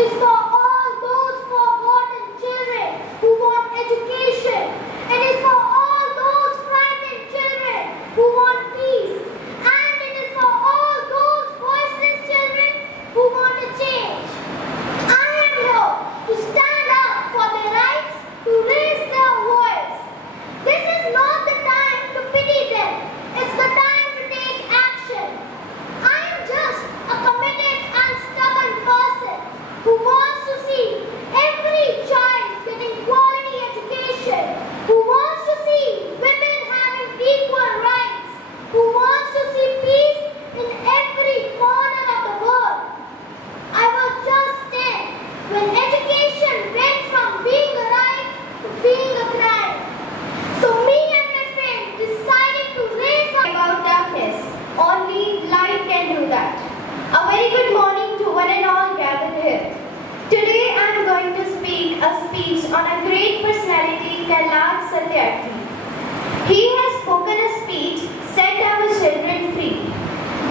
is for all those forgotten children who want education. It is for all those frightened children who want peace. And it is for all those voiceless children who want a change. I am here to stand up for their rights, to raise their voice. This is not the time to pity them. It's the time to take action. I am just a committed and stubborn person who wants to see every child getting quality education, who wants to see women having equal rights, who wants to see peace in every corner of the world. I was just 10 when education went from being a right to being a crime. So me and my friend decided to raise about darkness. Only light can do that. A very good morning to one and all gathered here. Today I am going to speak a speech on a great personality, Satyarthi. He has spoken a speech, Set Our Children Free.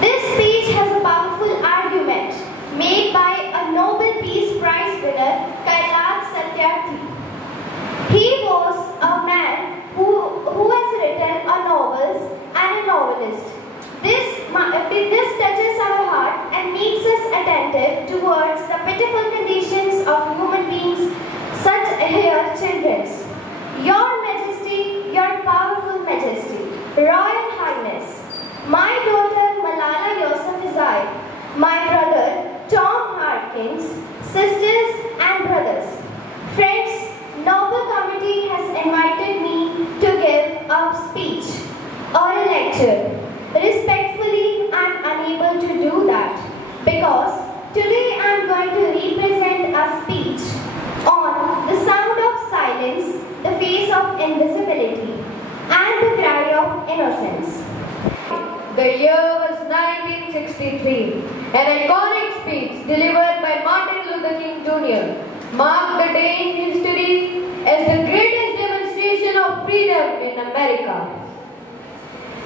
This speech has a powerful argument made by a Nobel Peace Prize winner, Satyarthi. He was a man who has written a novels and a novelist. This touches our heart and makes us attentive towards the pitiful conditions of human beings, such as children. Your Majesty, Your Powerful Majesty, Royal Highness, my daughter Malala Yousafzai, my brother Tom Harkins, sisters and brothers, friends, Nobel Committee has invited me to give a speech or a lecture. Respectfully, I am unable to do that because today I am going to represent a speech on the sound of silence, the face of invisibility, and the cry of innocence. The year was 1963. An iconic speech delivered by Martin Luther King Jr. marked the day in history as the greatest demonstration of freedom in America.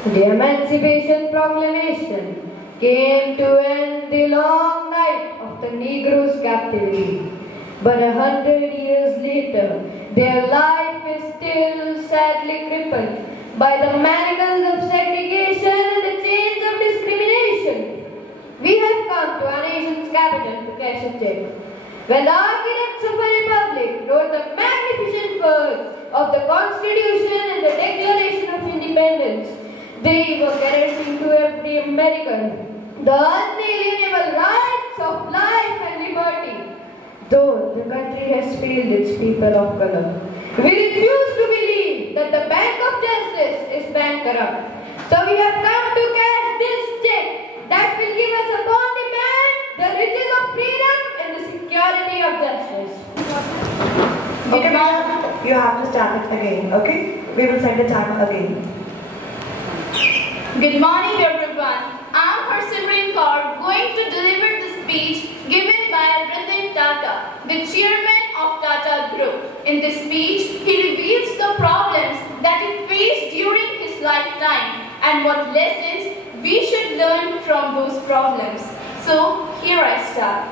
The Emancipation Proclamation came to end the long night of the Negroes' captivity. But 100 years later, their life is still sadly crippled by the manacles of segregation and the chains of discrimination. We have come to our nation's capital to cash a check. When the architects of a republic wrote the magnificent words of the Constitution and the Declaration of Independence, they were guaranteeing to every American the unalienable rights of life and liberty. Though the country has failed its people of color, we refuse to believe that the Bank of Justice is bankrupt. So we have come to cash this check that will give us upon demand the riches of freedom and the security of justice. Okay, ma'am, you have to start it again, okay? We will set the timer again. Good morning, everyone. I am Harsimran Kaur, going to deliver the speech given by Ratan Tata, the chairman of Tata Group. In this speech, he reveals the problems that he faced during his lifetime and what lessons we should learn from those problems. So, here I start.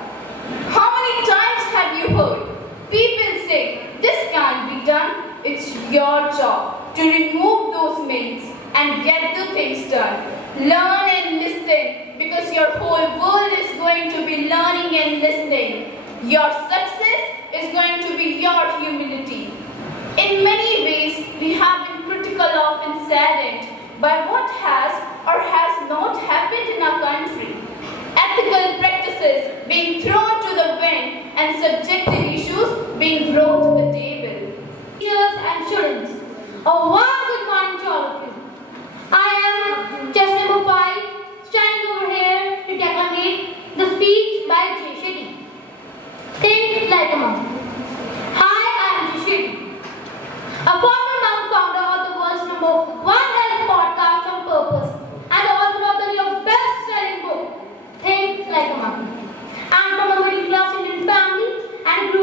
How many times have you heard people say, this can't be done, it's your job to remove those myths and get the things done. Learn and listen, because your whole world is going to be learning and listening. Your success is going to be your humility. In many ways, we have been critical of and saddened by what has or has not happened in our country. Ethical practices being thrown to the wind and subjective issues being brought to the table. Teachers and students, a warm good morning to all of you. I am just number 5, standing over here to declamate the speech by J. Shetty. Think like a monk. Hi, I am J. Shetty, a former monk founder of the world's #1 health podcast on purpose and the author of the new best-selling book, Think Like a Monk. I am from a middle-class Indian family and grew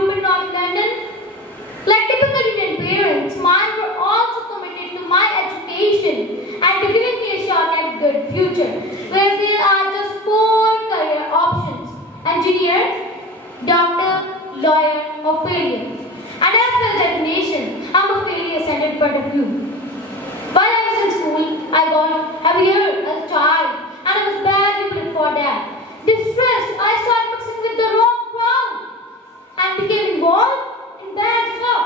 doctor, lawyer, or failure. And as per the definition, I'm a failure centered point of view. While I was in school, I got heavier as a child and I was badly bullied for that. Distressed, I started mixing with the wrong crowd and became involved in bad stuff.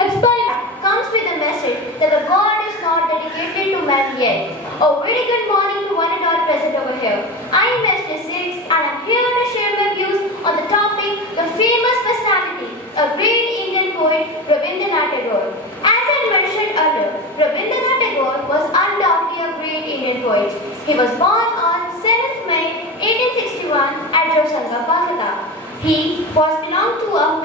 Experiment comes with a message that the God is not dedicated to man yet. A very good morning to one and all present over here. I am Asisc and I am here to share my views on the topic, the famous personality, a great Indian poet, Rabindranath Tagore. As I mentioned earlier, Rabindranath Tagore was undoubtedly a great Indian poet. He was born on 7th May 1861 at Josanga, Kolkata. He belonged to a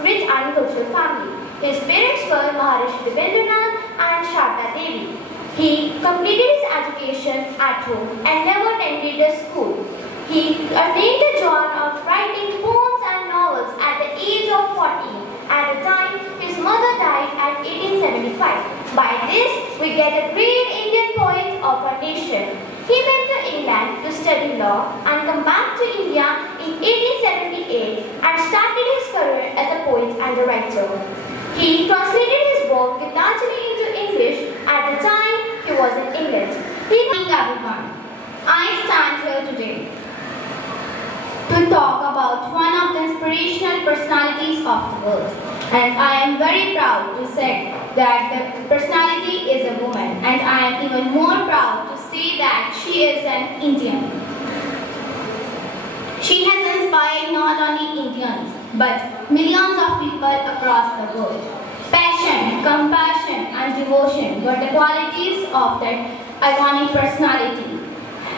rich agricultural family. His parents were Maharishi Rabindranath and Sharda Devi. He completed his education at home and never attended a school. He attained the joy of writing poems and novels at the age of 14. At the time, his mother died at 1875. By this, we get a great Indian poet of our nation. He went to England to study law and come back to India in 1878 and started his career as a poet and a writer. He translated his work largely into English at the time he was in England. Good evening, everyone. I stand here today to talk about one of the inspirational personalities of the world. And I am very proud to say that the personality is a woman. And I am even more proud to say that she is an Indian. She has inspired not only Indians, but millions of people across the world. Passion, compassion, and devotion were the qualities of that iconic personality.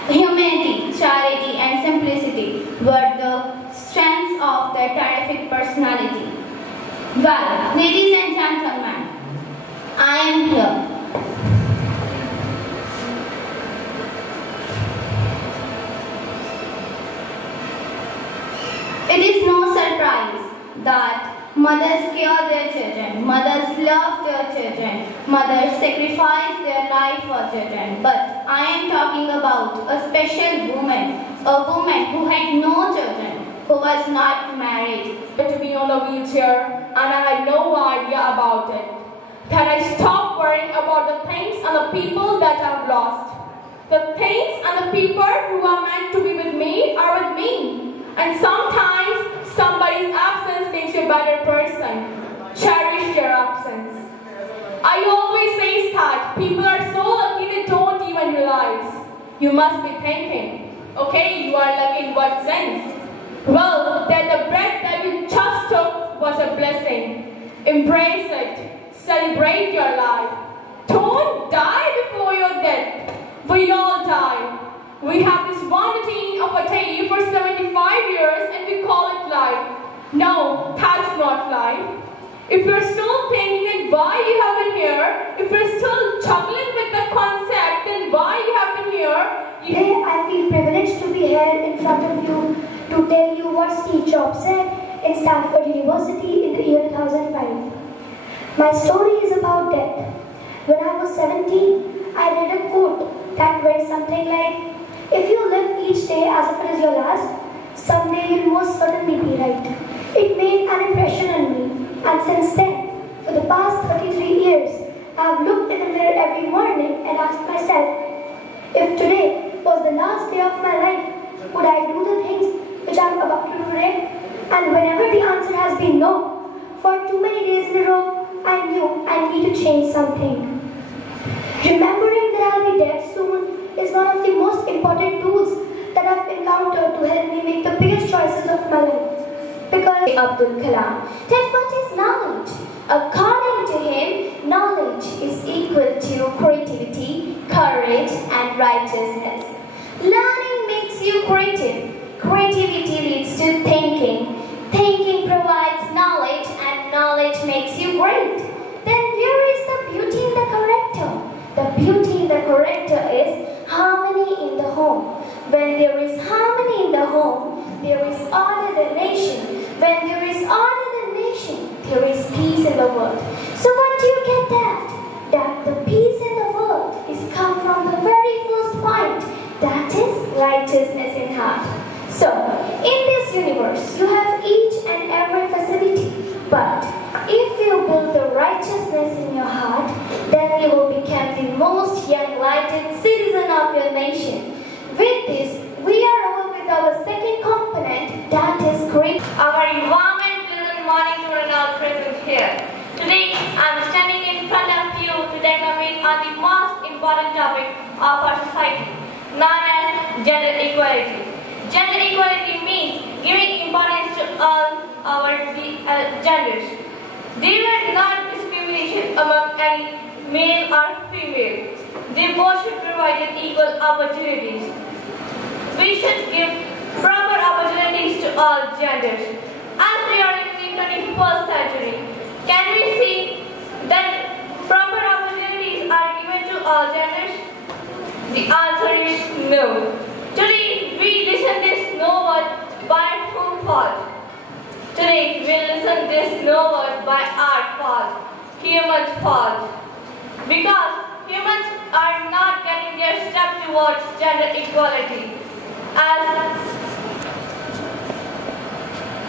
Humanity, charity, and simplicity were the strengths of their terrific personality. Well, ladies and gentlemen, I am here. It is no surprise that mothers care their children, mothers love their children, mothers sacrifice their life for children. But I am talking about a special woman, a woman who had no children, who was not married. To be on a wheelchair and I had no idea about it. Can I stop worrying about the things and the people that I've lost? The things and the people who are meant to be with me are with me. And sometimes somebody's absence makes you a better person. Cherish your absence. I always say that people are so lucky they don't even realize. You must be thinking, okay, you are lucky in what sense? Well, that the breath that you just took was a blessing. Embrace it. Celebrate your life. Don't die before your death. We all die. We have this one routine of a day for 75 years and we call it life. No, that's not life. If you're still thinking why you have been here, if you're still juggling with the concept, then why you have been here? Today, I feel privileged to be here in front of you to tell you what Steve Jobs said in Stanford University in the year 2005. My story is about death. When I was 17, I read a quote that went something like, if you live each day as if it is your last, someday you'll most certainly be right. It made an impression on me, and since then, for the past 33 years, I have looked in the mirror every morning and asked myself, if today was the last day of my life, would I do the things which I am about to do today? And whenever the answer has been no, for too many days in a row, I knew I need to change something. Remembering that I'll be dead soon is one of the most important tools that I've encountered to help me make the biggest choices of my life. Because Abdul Kalam, that what is knowledge? According to him, knowledge is equal to creativity, courage, and righteousness. Learning makes you creative. Creativity leads to thinking. Thinking provides knowledge, and knowledge makes you great. Then where is the beauty in the character? The beauty in the character is harmony in the home. When there is harmony in the home, there is order in the nation. When there is order in the nation, there is peace in the world. So what do you get that? That the peace in the world is come from the very first point, that is righteousness in heart. So, in this universe, course, you have each and every facility. But if you build the righteousness in your heart, then you will become the most young, lighted citizen of your nation. With this, we are over with our second component, that is great. A very warm and pleasant morning to all present here. Today, I am standing in front of you to declamate on the most important topic of our society, known as gender equality. Gender equality means giving importance to all our genders. There were not discrimination among any male or female. They both should provide equal opportunities. We should give proper opportunities to all genders. As we are in the 21st century, can we see that proper opportunities are given to all genders? The answer is no. Today, we listen this no word by whom fault? Today, we listen this no word by our fault, human's fault. Because humans are not getting their step towards gender equality.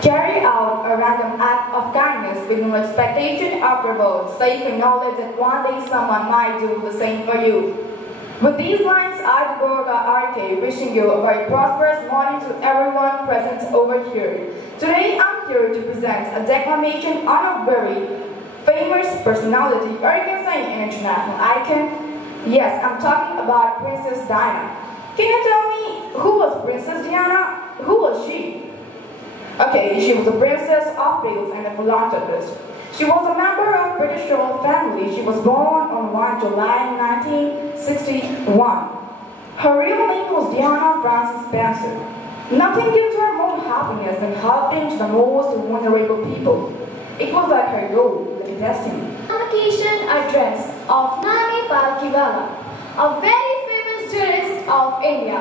Carry out a random act of kindness with no expectation of reward, so you can acknowledge that one day someone might do the same for you. With these lines, I, Gurdaspur, wishing you a very prosperous morning to everyone present over here. Today, I'm here to present a declamation on a very famous personality, or you can say an international icon. Yes, I'm talking about Princess Diana. Can you tell me who was Princess Diana? Who was she? Okay, she was a princess of Wales and a philanthropist. She was a member of British royal family. She was born on 1 July 1961. Her real name was Diana Frances Spencer. Nothing gives her more happiness than helping to the most vulnerable people. It was like her role, like destiny. Convocation address of Nani Palkiwala, a very famous jurist of India.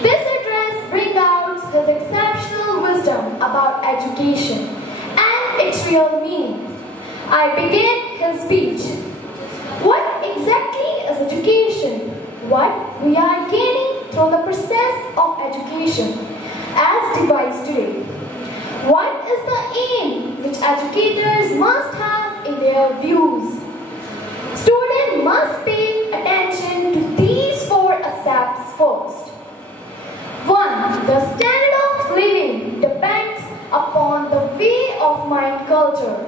This address brings out his exceptional wisdom about education and its real meaning. I begin his speech. What exactly is education? What we are gaining through the process of education as devised today. What is the aim which educators must have in their views? Students must pay attention to these four aspects first. 1. The standard of living depends upon the way of mind culture.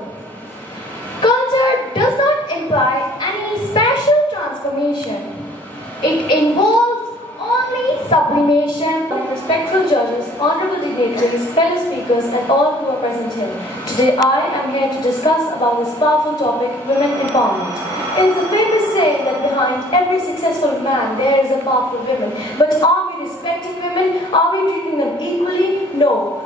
Culture does not imply any special transformation. It involves only sublimation. Respectful judges, honorable dignitaries, fellow speakers, and all who are present here. Today I am here to discuss about this powerful topic, women empowerment. It is a famous saying that behind every successful man there is a powerful woman. But are we respecting women? Are we treating them equally? No.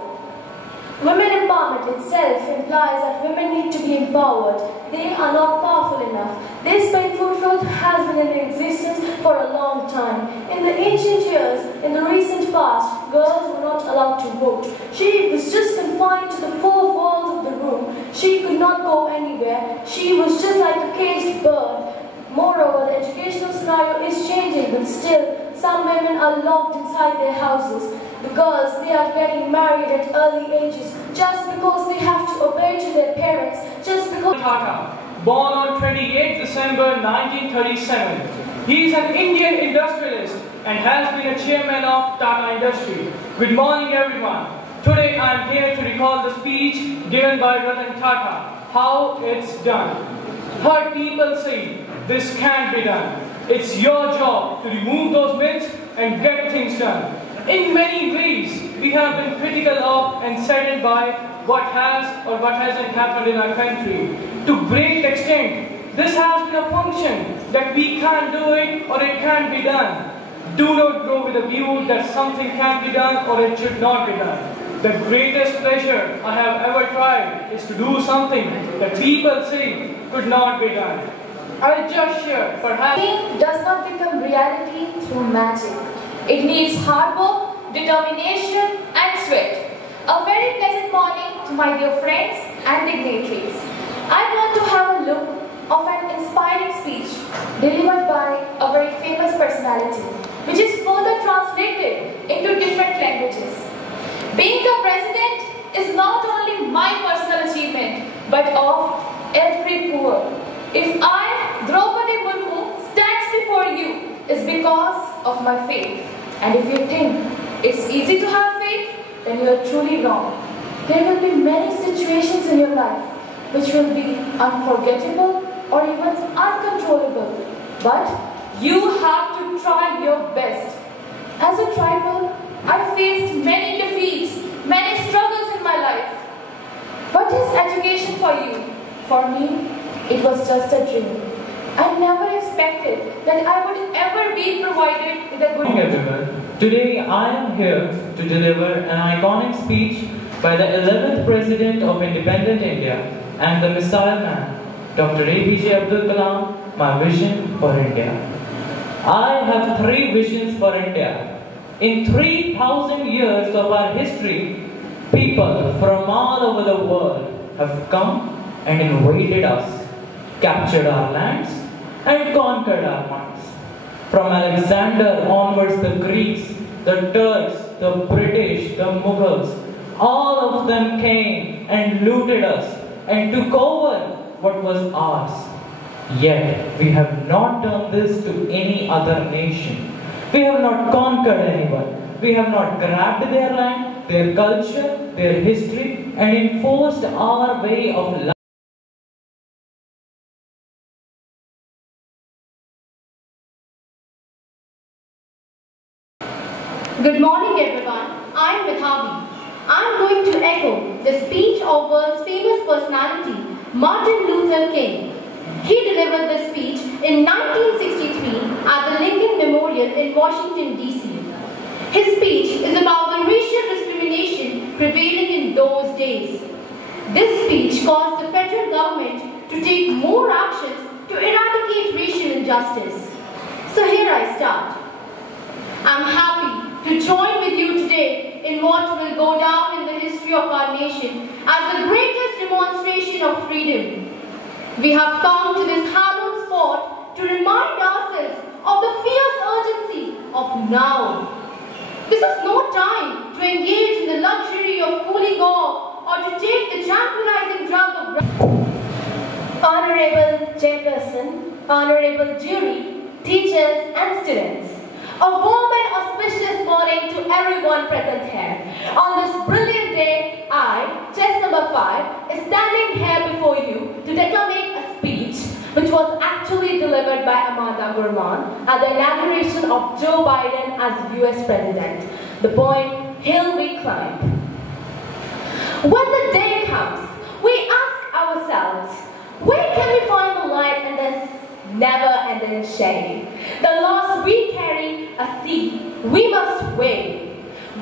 Women empowerment itself implies that women need to be empowered. They are not powerful enough. This painful truth has been in existence for a long time. In the ancient years, in the recent past, girls were not allowed to vote. She was just confined to the four walls of the room. She could not go anywhere. She was just like a caged bird. Moreover, the educational scenario is changing, but still, some women are locked inside their houses because they are getting married at early ages, just because they have to obey to their parents, just because... Tata, born on 28 December 1937. He is an Indian industrialist and has been a chairman of Tata Industry. Good morning, everyone. Today I am here to recall the speech given by Ratan Tata, how it's done. Heard people say, this can't be done. It's your job to remove those myths and get things done. In many ways, we have been critical of and saddened by what has or what hasn't happened in our country. To great extent, this has been a function that we can't do it or it can't be done. Do not go with the view that something can be done or it should not be done. The greatest pleasure I have ever tried is to do something that people say could not be done. I'll just share, perhaps... Dream does not become reality through magic. It needs hard work, determination, and sweat. A very pleasant morning to my dear friends and dignitaries. I want to have a look of an inspiring speech delivered by a very famous personality, which is further translated into different languages. Being the president but of every poor. If I, Draupadi Murmu, stands before you, it's because of my faith. And if you think it's easy to have faith, then you are truly wrong. There will be many situations in your life which will be unforgettable or even uncontrollable. But you have to try your best. As a tribal, I faced many defeats, many struggles in my life. What is education for you? For me, it was just a dream. I never expected that I would ever be provided with a good... Good morning, everyone. Today I am here to deliver an iconic speech by the 11th President of Independent India and the Missile Man, Dr. APJ Abdul Kalam, my vision for India. I have 3 visions for India. In 3,000 years of our history, people from all over the world have come and invaded us, captured our lands, and conquered our minds. From Alexander onwards, the Greeks, the Turks, the British, the Mughals, all of them came and looted us and took over what was ours. Yet, we have not done this to any other nation. We have not conquered anyone. We have not grabbed their land, their culture, their history, and enforced our way of life. Good morning, everyone. I'm Mithavi. I'm going to echo the speech of world's famous personality, Martin Luther King. He delivered this speech in 1963 at the Lincoln Memorial in Washington, D.C. His speech is about the racial discrimination prevailing in those days. This speech caused the federal government to take more actions to eradicate racial injustice. So here I start. I'm happy to join with you today in what will go down in the history of our nation as the greatest demonstration of freedom. We have come to this hallowed spot to remind ourselves of the fierce urgency of now. This is no time to engage in the luxury of cooling off or to take the tranquilizing drug of... Honorable Chairperson, Honorable Jury, teachers and students, a warm and auspicious morning to everyone present here. On this brilliant day, I, chess number 5, is standing here before you to declaim a speech which was actually delivered by Amanda Gurman at the inauguration of Joe Biden as US President. The point, hill we climb. When the day comes, we ask ourselves, where can we find the light in this never-ending shade? The loss we carry, a sea we must wade.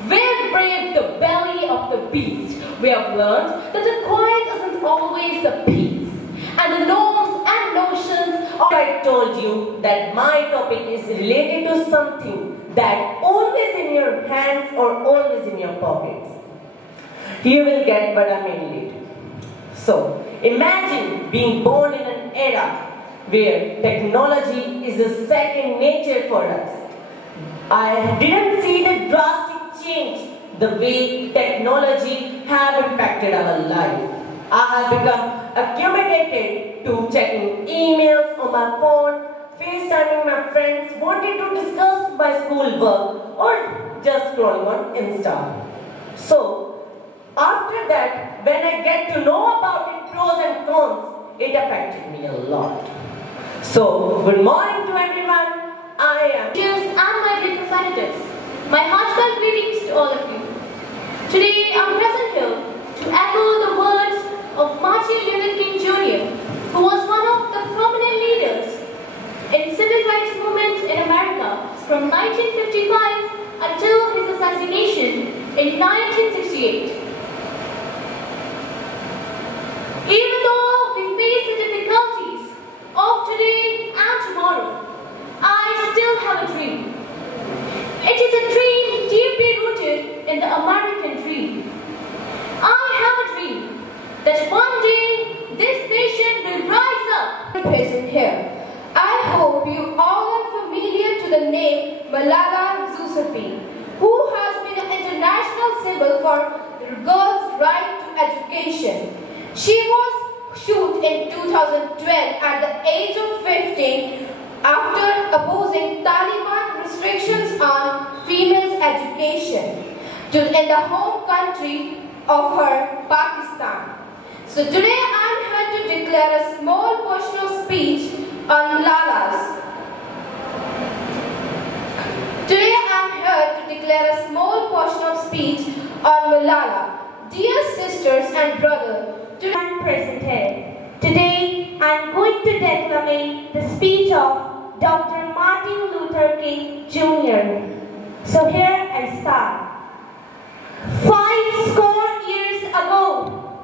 We've braved the belly of the beast. We have learned that the quiet isn't always the peace. And the norms and notions of... I told you that my topic is related to something that always in your hands or always in your pockets. You will get what I mean. So, imagine being born in an era where technology is a second nature for us. I didn't see the drastic change the way technology have impacted our life. I have become accommodated to checking emails on my phone, FaceTiming my friends, wanting to discuss my school work, or just scrolling on Insta. So, after that, when I get to know about its pros and cons, it affected me a lot. So, good morning to everyone. I am... Cheers and my dear representatives. My heartfelt greetings to all of you. Today, I'm present here to echo the words of Martin Luther King Jr., who was one of the prominent leaders in civil rights movement in America from 1955 until his assassination in 1968. Even though we face the difficulties of today and tomorrow, I still have a dream. It is a dream deeply rooted in the American dream. I have a dream that one day this nation will rise up. Present here. I hope you all are familiar to the name Malala Yousafzai, who has been an international symbol for girls' right to education. She was in 2012 at the age of 15 after opposing Taliban restrictions on females' education in the home country of her, Pakistan. So today I am here to declare a small portion of speech on Lalas. Today I am here to declare a small portion of speech on Malala. Dear sisters and brothers, today I am present here. Today I am going to declaim the speech of Dr. Martin Luther King Jr. So here I start. 50 years ago,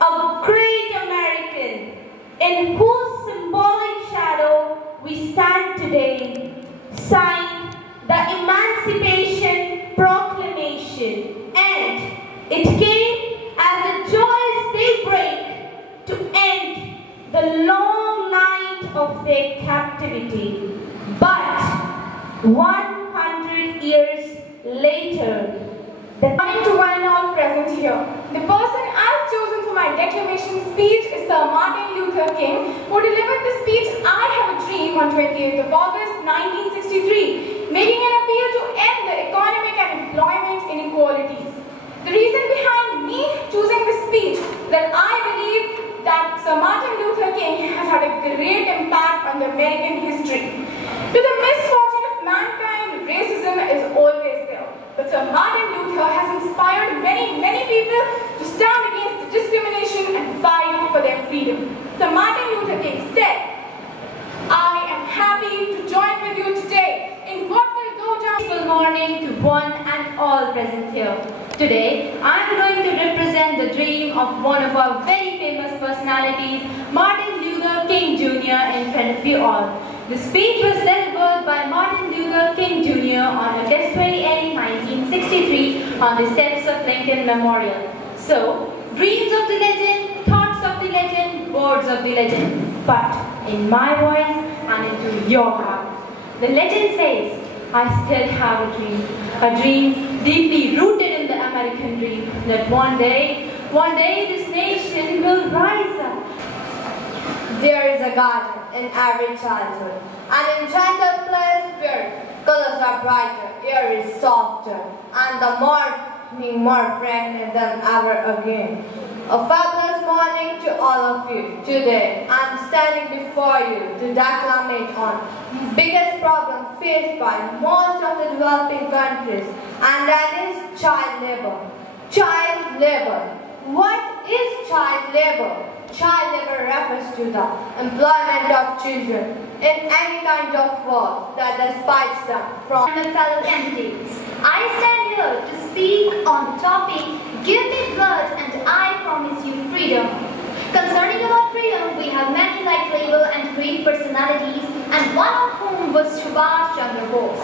a great American in whose symbolic shadow we stand today signed the Emancipation Proclamation, and it came as a joyous daybreak to end the long night of their captivity. But 100 years later, Coming to one and all present here. The person I've chosen for my declamation speech is Sir Martin Luther King, who delivered the speech I Have a Dream on 28th of August 1963, making an appeal to end the economic and employment inequalities. The reason behind me choosing this speech is that I believe that Sir Martin Luther King has had a great impact on the American history. To the misfortune of mankind, racism is always there. But Sir Martin Luther has inspired many people to stand against the discrimination and fight for their freedom. Sir Martin Luther King said, I am happy to join with you today in what will go down. Good morning to one and all present here. Today, I am going to represent the dream of one of our very famous personalities, Martin Luther King Jr. in front of you all. The speech was delivered by Martin Luther King Jr. on August 28, 1963 on the steps of Lincoln Memorial. So, dreams of the legend, thoughts of the legend, words of the legend, but in my voice and into your heart. The legend says, I still have a dream deeply rooted in the American dream, that one day this nation will rise up. There is a garden in every childhood, an enchanted place where colors are brighter, air is softer, and the morning more fragrant than ever again. A fabulous morning to all of you. Today, I am standing before you to declamate on the biggest problem faced by most of the developing countries, and that is child labor. Child labor. What is child labor? Child labor refers to the employment of children in any kind of work that despises them from. My fellow candidates, I stand here to speak on the topic, Give me blood and I promise you freedom. Concerning about freedom, we have many likable and great personalities, and one of whom was Subhash Chandra Bose.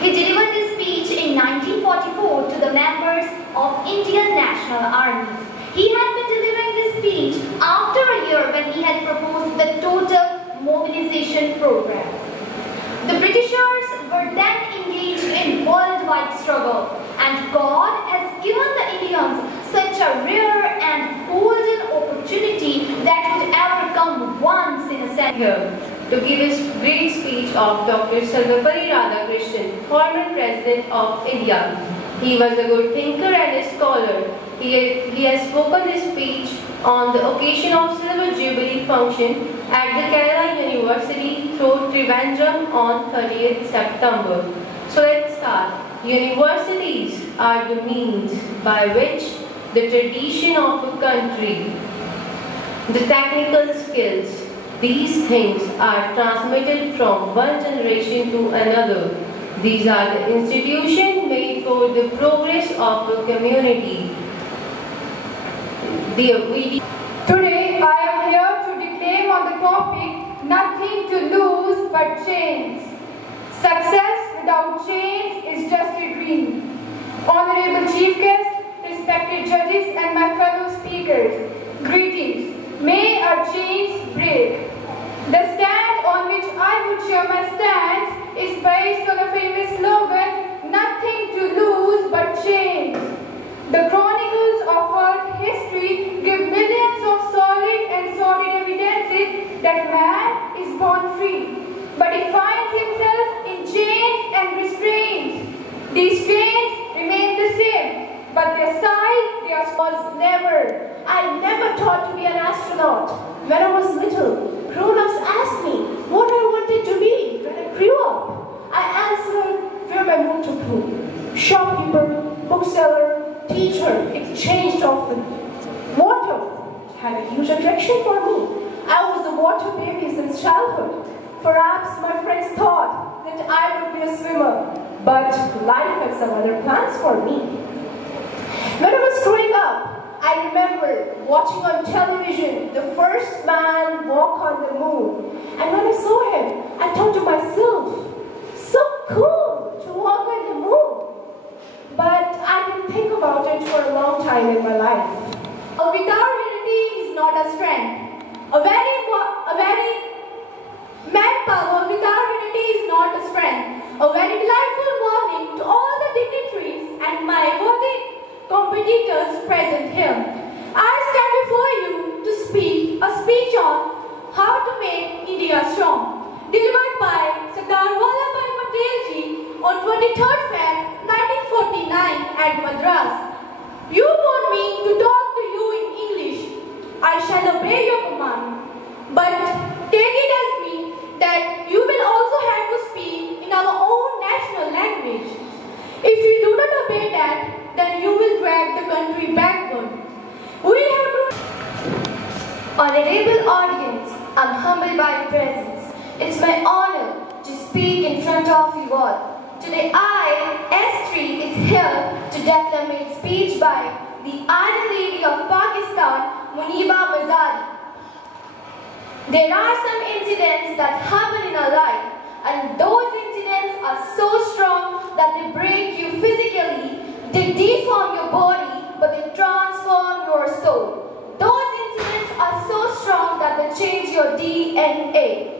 He delivered this speech in 1944 to the members of Indian National Army. He had been delivering this speech after a year when he had proposed the total mobilization program. The Britishers were then engaged in worldwide struggle, and God has given the Indians such a rare and golden opportunity that would ever come once in a century. Here to give his great speech of Dr. Sarvepalli Radhakrishnan, former President of India. He was a good thinker and a scholar. He has spoken his speech on the occasion of Silver Jubilee function at the Kerala University through Trivandrum on 30th September. So let's start. Universities are the means by which the tradition of a country, the technical skills, these things are transmitted from one generation to another. These are the institutions made for the progress of a community. Today I am here to declaim on the topic, Nothing to lose but chains. Success without chains is just a dream. Honorable Chief Guest, respected judges and my fellow speakers, greetings. May our chains break. The stand on which I would share my stance is based on a famous slogan, nothing to lose but chains. The chronicles of world history give millions of solid and sordid evidence I never thought to be an astronaut. When I was little, grown-ups asked me what I wanted to be when I grew up. I answered where my motor grew. Shopkeeper, bookseller, teacher, it changed often. Water had a huge attraction for me. I was a water baby since childhood. Perhaps my friends thought that I would be a swimmer, but life had some other plans for me. When I was growing up, I remember watching on television the first man walk on the moon. And when I saw him, I thought to myself, so cool to walk on the moon. But I didn't think about it for a long time in my life. Without unity is not a strength. A very manpower without unity is not a strength. A very delightful morning to all the dignitaries and my worthy competitors present here. I stand before you to speak a speech on how to make India strong, delivered by Sardar Vallabhbhai Patel ji on 23rd Feb 1949 at Madras. You want me to talk to you in English. I shall obey your command, but take it as me that you will also have to speak in our own national language. If you do not obey that, then you will drag the country backward. We have to... Honorable audience, I'm humbled by your presence. It's my honor to speak in front of you all. Today I, S3, is here to declamate speech by the Iron Lady of Pakistan, Muniba Mazari. There are some incidents that happen in our life, and those incidents are so strong that they break you physically. They deform your body, but they transform your soul. Those incidents are so strong that they change your DNA.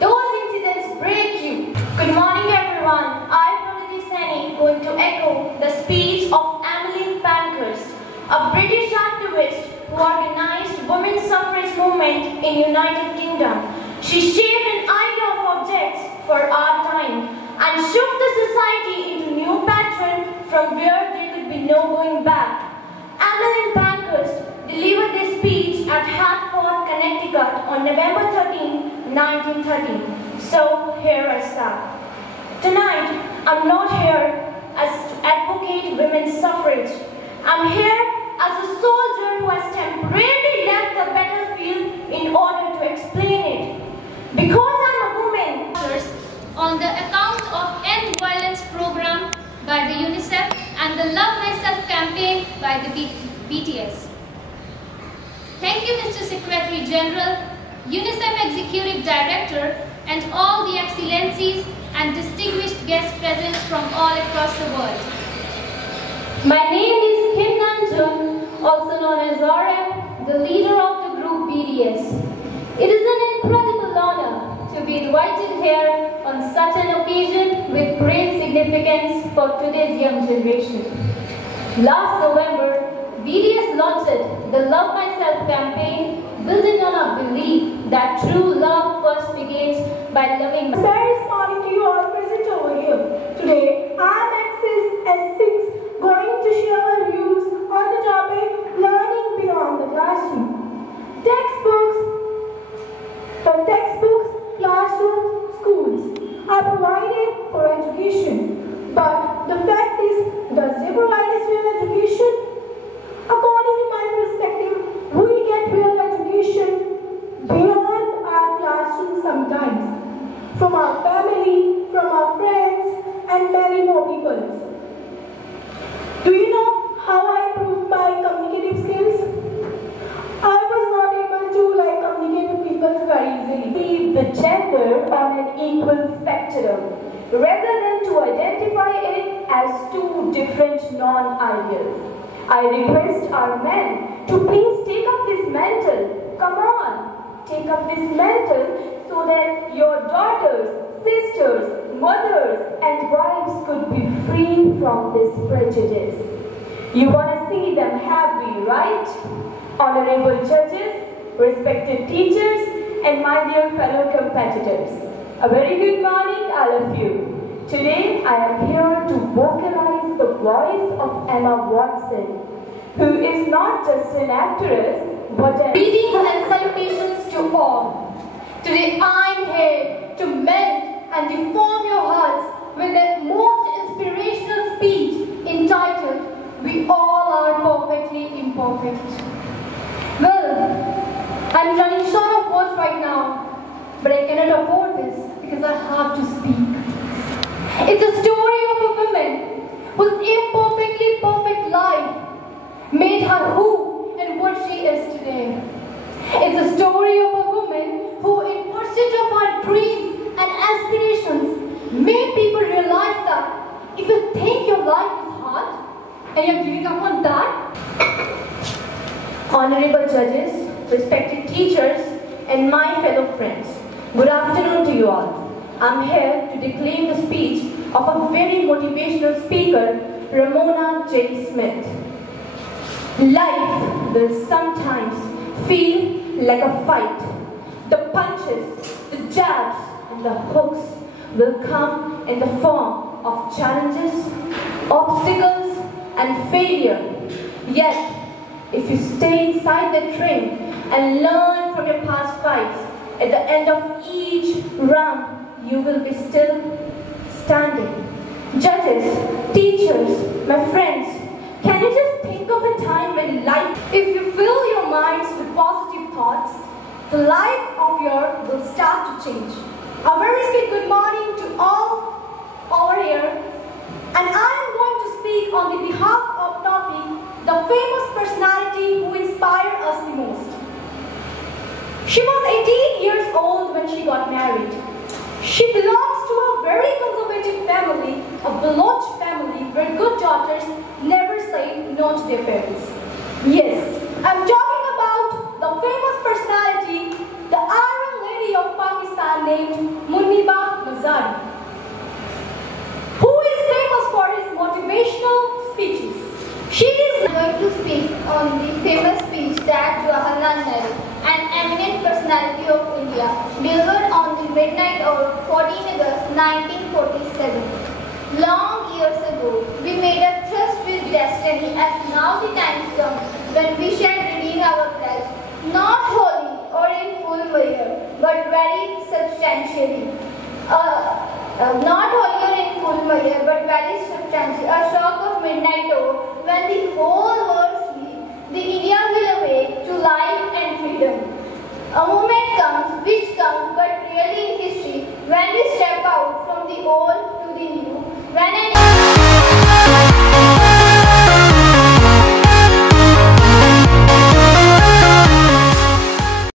Those incidents break you. Good morning, everyone. I'm Pranati Saini, going to echo the speech of Emmeline Pankhurst, a British activist who organized women's suffrage movement in United Kingdom. She shaped an idea of objects for our time and shook the society into new pattern from where there could be no going back. Emmeline Pankhurst delivered this speech at Hartford, Connecticut on November 13, 1930. So here I start. Tonight, I'm not here as to advocate women's suffrage. I'm here as a soldier who has temporarily left the battlefield in order to explain it. Because I'm a woman. On the account of End Violence program by the UNICEF and the Love Myself campaign by the BTS. Thank you, Mr. Secretary General, UNICEF Executive Director, and all the excellencies and distinguished guests present from all across the world. My name is Kim Nanjung, also known as RM, the leader of the group BDS. It is an incredible honor to be invited here on such an occasion with great significance for today's young generation. Last November, BDS launched the Love Myself campaign, building on a belief that true love first begins by loving myself. Very morning to you all present over here. Today, I am Asisc going to share my views on the topic learning beyond the classroom. Textbooks, classrooms, schools are provided for education. But the fact is, does they provide us real education? According to my perspective, we get real education beyond our classroom sometimes. From our family, from our friends, and many more people. Do you know how I improved my communicative skills? I was not able to communicate with people very easily. See the gender on an equal spectrum, rather than to identify it as two different non-ideals. I request our men to please take up this mantle. Come on, take up this mantle so that your daughters, sisters, mothers, and wives could be free from this prejudice. You want to see them happy, right? Honorable judges, respected teachers, and my dear fellow competitors. A very good morning, all of you. Today, I am here to vocalize the voice of Emma Watson. who is not just an actress, but a... Greetings and salutations to all. Today I am here to melt and deform your hearts with the most inspirational speech entitled, "We all are perfectly imperfect." Well, I'm running short of words right now, but I cannot afford this because I have to speak. It's a story of a woman whose imperfectly perfect life made her who and what she is today. It's a story of a woman who, in pursuit of her dreams and aspirations, made people realize that if you think your life is hard and you're giving up on that. Honorable judges, respected teachers, and my fellow friends, good afternoon to you all. I'm here to declaim the speech of a very motivational speaker, Ramona J. Smith. Life will sometimes feel like a fight. The punches, the jabs, and the hooks will come in the form of challenges, obstacles, and failure. Yet, if you stay inside the ring and learn from your past fights, at the end of each round, you will be still standing. Judges, teachers, my friends, can you just think of a time when life... If you fill your minds with positive thoughts, the life of yours will start to change. A very sweet good morning to all over here. And I am going to speak on the behalf of topic, the famous personality who inspired us the most. She was 18 years old when she got married. She belongs to a very conservative family, a beloved family where good daughters never say no to their parents. Yes, I'm talking about the famous personality, the Iron Lady of Pakistan named Muniba Mazari, who is famous for his motivational speeches. She is going to speak on the famous speech that Jawaharlal Nehru, an eminent personality of India, delivered on the midnight of 14 August 1947. Long years ago, we made a trust with destiny as now the time comes when we shall redeem our pledge, not wholly or in full measure, but very substantially. Not wholly or in full measure, but very substantially. A shock of midnight hour, when the whole world sleeps, the India will awake to life and freedom. A moment